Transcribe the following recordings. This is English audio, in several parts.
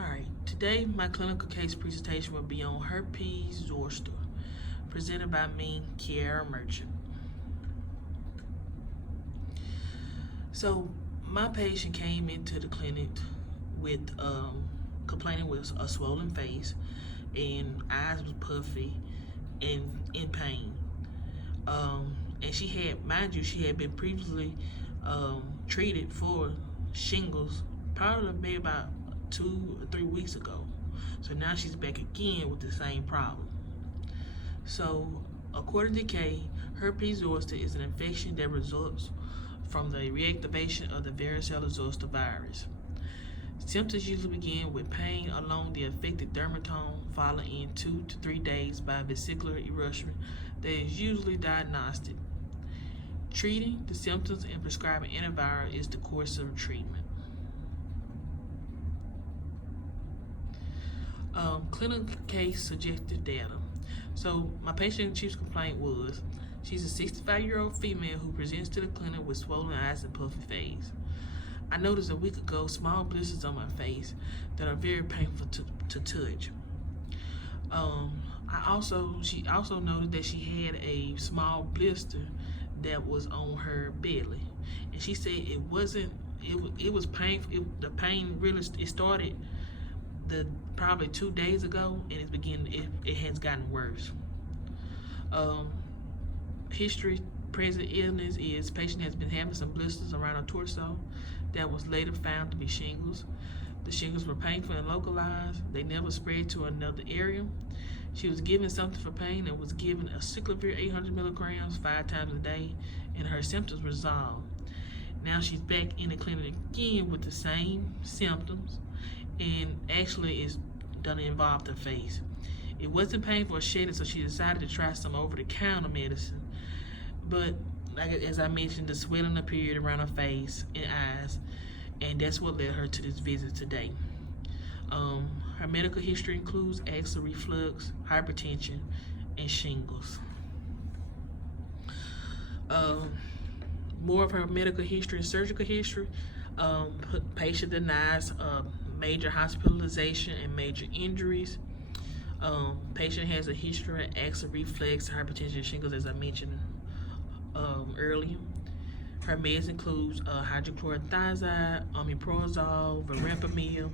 Alright, today my clinical case presentation will be on herpes zoster, presented by me, Kiara Merchant. So, my patient came into the clinic with complaining with a swollen face and eyes was puffy and in pain. And she had, mind you, she had been previously treated for shingles probably maybe about 2 or 3 weeks ago. So now she's back again with the same problem. So according to Kay, herpes zoster is an infection that results from the reactivation of the varicella zoster virus. Symptoms usually begin with pain along the affected dermatome, followed in 2 to 3 days by vesicular eruption that is usually diagnostic. Treating the symptoms and prescribing antiviral is the course of treatment. Clinical case suggested data. So my patient's chief complaint was she's a 65-year-old female who presents to the clinic with swollen eyes and puffy face. I noticed a week ago small blisters on my face that are very painful to touch. She also noted that she had a small blister that was on her belly, and she said it was painful. The pain really started probably 2 days ago, and it has gotten worse. History, present illness is patient has been having some blisters around her torso that was later found to be shingles. The shingles were painful and localized. They never spread to another area. She was given something for pain and was given a cyclovir 800 milligrams 5 times a day, and her symptoms resolved. Now she's back in the clinic again with the same symptoms, and actually it's gonna involve the face. It wasn't painful or shedding, so she decided to try some over-the-counter medicine. But as I mentioned, the swelling appeared around her face and eyes, and that's what led her to this visit today. Her medical history includes acid reflux, hypertension, and shingles. More of her medical history and surgical history. Patient denies major hospitalization and major injuries. Patient has a history of acid reflux, hypertension, and shingles, as I mentioned earlier. Her meds includes hydrochlorothiazide, omeprazole, verapamil,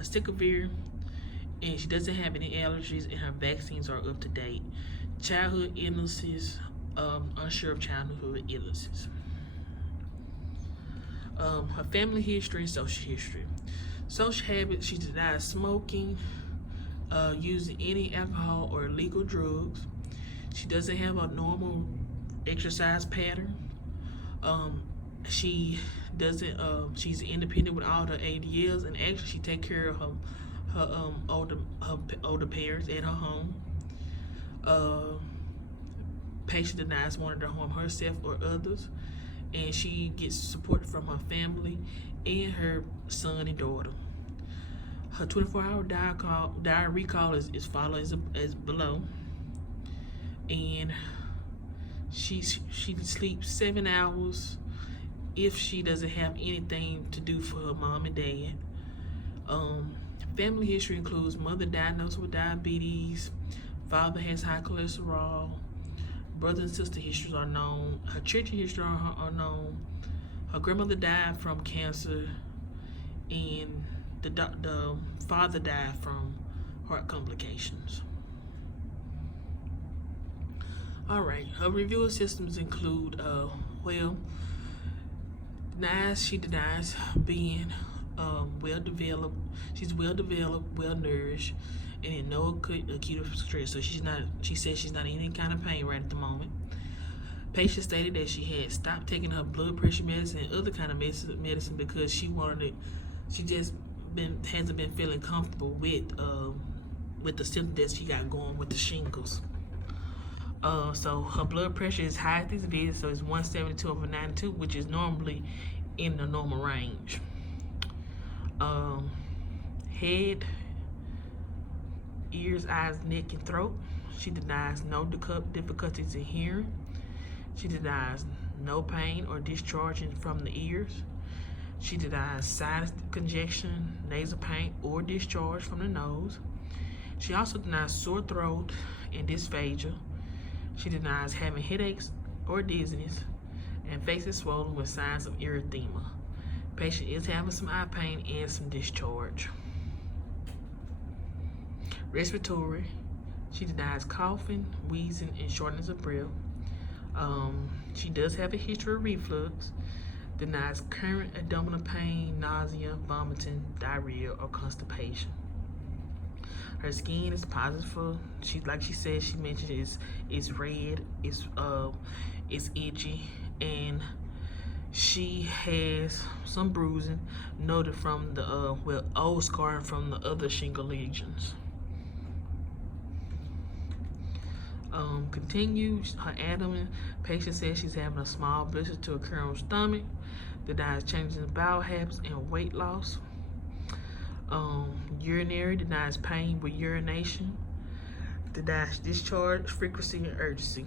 aciclovir, and she doesn't have any allergies, and her vaccines are up to date. Childhood illnesses, unsure of childhood illnesses. Her family history and social history. Social habits, she denies smoking, using any alcohol or illegal drugs. She doesn't have a normal exercise pattern. She doesn't. She's independent with all her ADLs, and actually she takes care of her older parents at her home. Patient denies wanting to harm herself or others, and she gets support from her family and her son and daughter. Her 24-hour diary recall is followed as below, and she sleeps 7 hours if she doesn't have anything to do for her mom and dad. Family history includes mother diagnosed with diabetes, father has high cholesterol, brother and sister histories are known, her children history are known, her grandmother died from cancer, and the father died from heart complications. Alright, her review systems include, she denies being well-developed. She's well-developed, well-nourished, and in no acute stress. So she says she's not in any kind of pain right at the moment. Patient stated that she had stopped taking her blood pressure medicine and other kind of medicine because she just hasn't been feeling comfortable with the symptoms that she got going with the shingles. So her blood pressure is high at this visit, so it's 172/92, which is normally in the normal range. Head, ears, eyes, neck, and throat. She denies no difficulties in hearing. She denies no pain or discharging from the ears. She denies sinus congestion, nasal pain, or discharge from the nose. She also denies sore throat and dysphagia. She denies having headaches or dizziness, and face is swollen with signs of erythema. Patient is having some eye pain and some discharge. Respiratory, she denies coughing, wheezing, and shortness of breath. She does have a history of reflux, denies current abdominal pain, nausea, vomiting, diarrhea, or constipation. Her skin is positive for, like she said, she mentioned it's red, it's itchy, and she has some bruising noted from the old scarring from the other shingle lesions. Continues her abdomen. Patient says she's having a small blister to occur on her stomach. Denies changes in bowel habits and weight loss. Urinary, denies pain with urination. Denies discharge frequency and urgency.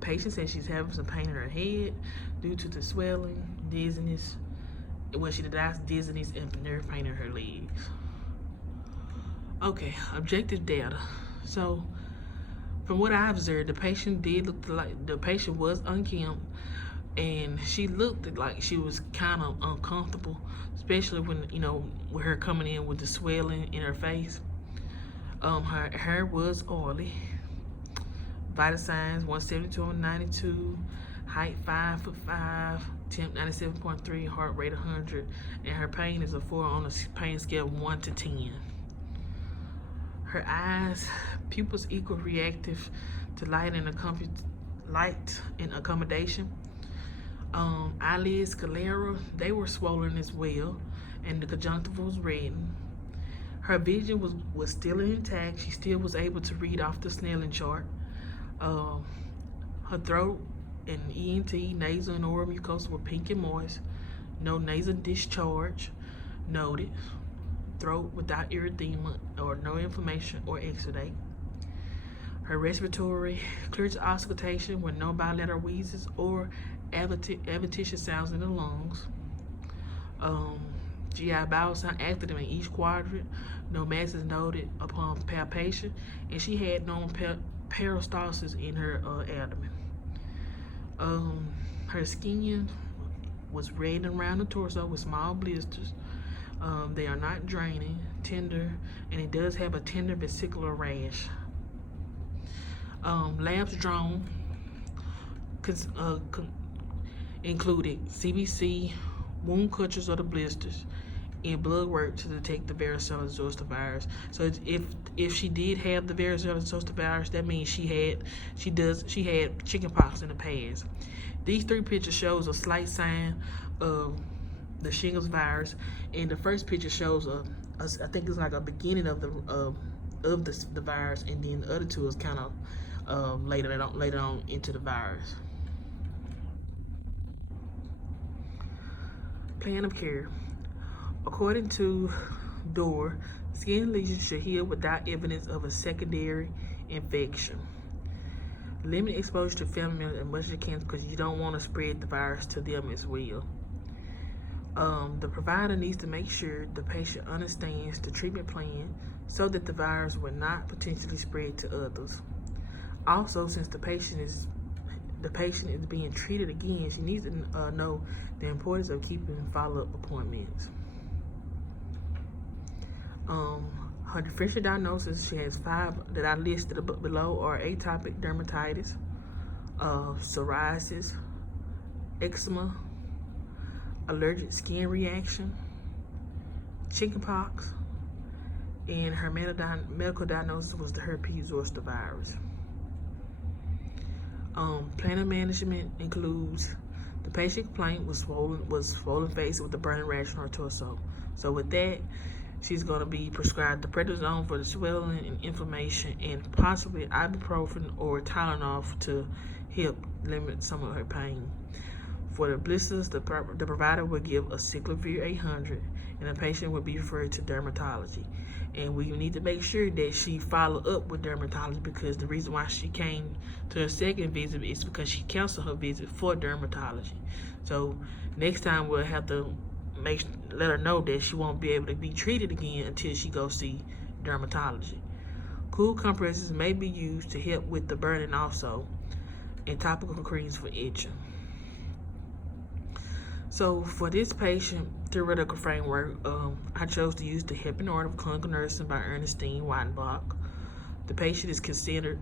Patient says she's having some pain in her head due to the swelling, dizziness. Well, she denies dizziness and nerve pain in her legs. Okay, objective data. So, from what I observed, the patient was unkempt, and she looked like she was kind of uncomfortable, especially when, with her coming in with the swelling in her face. Her hair was oily. Vital signs 172/92, height 5'5", temp 97.3, heart rate 100, and her pain is a 4 on a pain scale of 1 to 10. Her eyes, pupils equal reactive to light and accommodation. Eyelids, sclera, they were swollen as well, and the conjunctiva was reddened. Her vision was still intact. She still was able to read off the Snellen chart. Her throat and ENT, nasal and oral mucosa were pink and moist. No nasal discharge noted. Throat without erythema or no inflammation or exudate. Her respiratory, clear to auscultation with no bilateral wheezes or adventitious sounds in the lungs. GI bowel sound active in each quadrant. No masses noted upon palpation, and she had normal peristalsis in her abdomen. Her skin was red around the torso with small blisters. They are not draining, tender, and it does have a tender vesicular rash. Labs drawn included CBC, wound cultures of the blisters, and blood work to detect the varicella zoster virus. So if she did have the varicella zoster virus, that means she had chickenpox in the past. These 3 pictures shows a slight sign of the shingles virus, and the first picture shows I think it's like a beginning of the virus, and then the other 2 is kind of later on into the virus. Plan of care. According to Dorr, skin lesions should heal without evidence of a secondary infection. Limit exposure to family members as much as you can, because you don't want to spread the virus to them as well. The provider needs to make sure the patient understands the treatment plan so that the virus will not potentially spread to others. Also, since the patient is being treated again, she needs to know the importance of keeping follow-up appointments. Her differential diagnosis, she has 5 that I listed below, are atopic dermatitis, psoriasis, eczema, allergic skin reaction, chickenpox, and her medical diagnosis was the herpes zoster virus. Plan of management includes the patient complaint was swollen face with a burning rash on her torso. So with that, she's going to be prescribed the prednisone for the swelling and inflammation, and possibly ibuprofen or Tylenol to help limit some of her pain. For the blisters, the provider will give a Cyclovir 800, and the patient will be referred to dermatology. And we need to make sure that she follow up with dermatology, because the reason why she came to her second visit is because she canceled her visit for dermatology. So next time we'll have to let her know that she won't be able to be treated again until she goes see dermatology. Cool compresses may be used to help with the burning also, and topical creams for itching. So for this patient theoretical framework, I chose to use the Hip and Art of Clinical Nursing by Ernestine Weidenbach. The patient is considered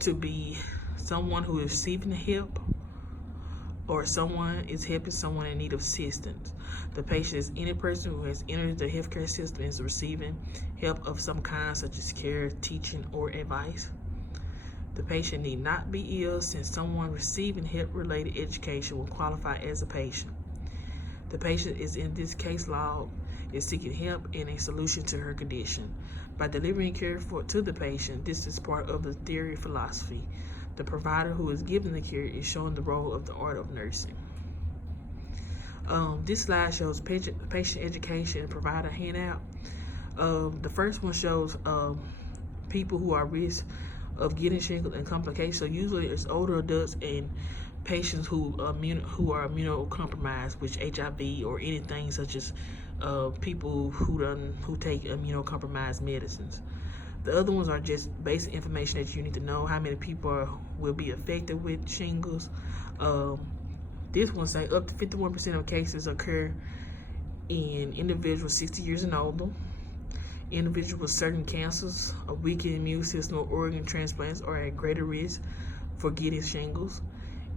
to be someone who is receiving help, or someone is helping someone in need of assistance. The patient is any person who has entered the healthcare system and is receiving help of some kind, such as care, teaching, or advice. The patient need not be ill, since someone receiving help-related education will qualify as a patient. The patient is in this case log is seeking help and a solution to her condition. By delivering care to the patient, this is part of the theory philosophy. The provider who is giving the care is showing the role of the art of nursing. This slide shows patient education and provider handout. The first one shows people who are at risk of getting shingles and complications. So usually it's older adults and patients who are immunocompromised with HIV or anything, such as people who take immunocompromised medicines. The other ones are just basic information that you need to know: how many people will be affected with shingles. This one say up to 51% of cases occur in individuals 60 years and older, individuals with certain cancers, a weakened immune system, or organ transplants are at greater risk for getting shingles.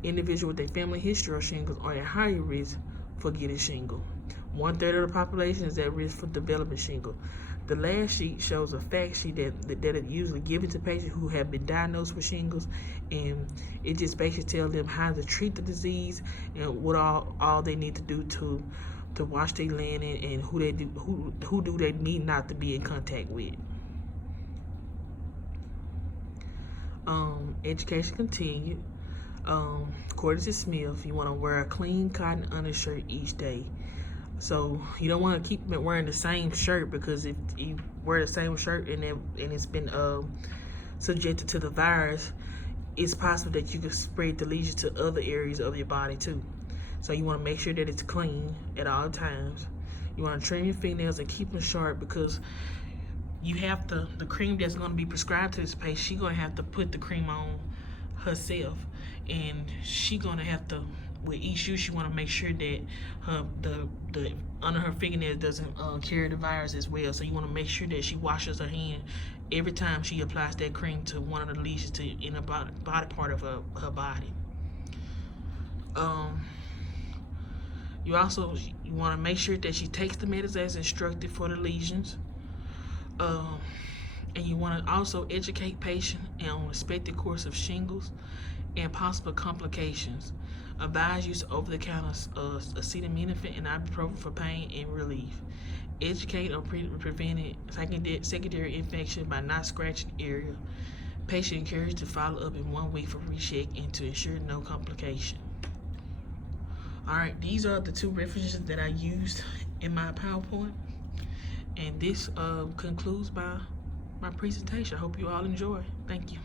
Individuals with a family history of shingles are at higher risk for getting shingles. 1/3 of the population is at risk for developing shingles. The last sheet shows a fact sheet that is usually given to patients who have been diagnosed with shingles, and it just basically tells them how to treat the disease and what all they need to do to wash their linen, and who do they need not to be in contact with. Education continued. According to Smith, you want to wear a clean cotton undershirt each day. So you don't want to keep wearing the same shirt, because if you wear the same shirt and it's been subjected to the virus, it's possible that you could spread the lesion to other areas of your body too. So you want to make sure that it's clean at all times. You want to trim your fingernails and keep them sharp, because you have the cream that's going to be prescribed to this patient, she's going to have to put the cream on herself, and she's going to have to, with each use, she want to make sure that the under her fingernails doesn't carry the virus as well. So you want to make sure that she washes her hand every time she applies that cream to one of the lesions in a body part of her body. You want to make sure that she takes the medicine as instructed for the lesions. And you want to also educate patients on expected course of shingles and possible complications. Advise use of over-the-counter acetaminophen and ibuprofen for pain and relief. Educate on preventing secondary infection by not scratching the area. Patient encouraged to follow up in 1 week for recheck and to ensure no complication. Alright, these are the 2 references that I used in my PowerPoint. And this concludes my presentation. I hope you all enjoy. Thank you.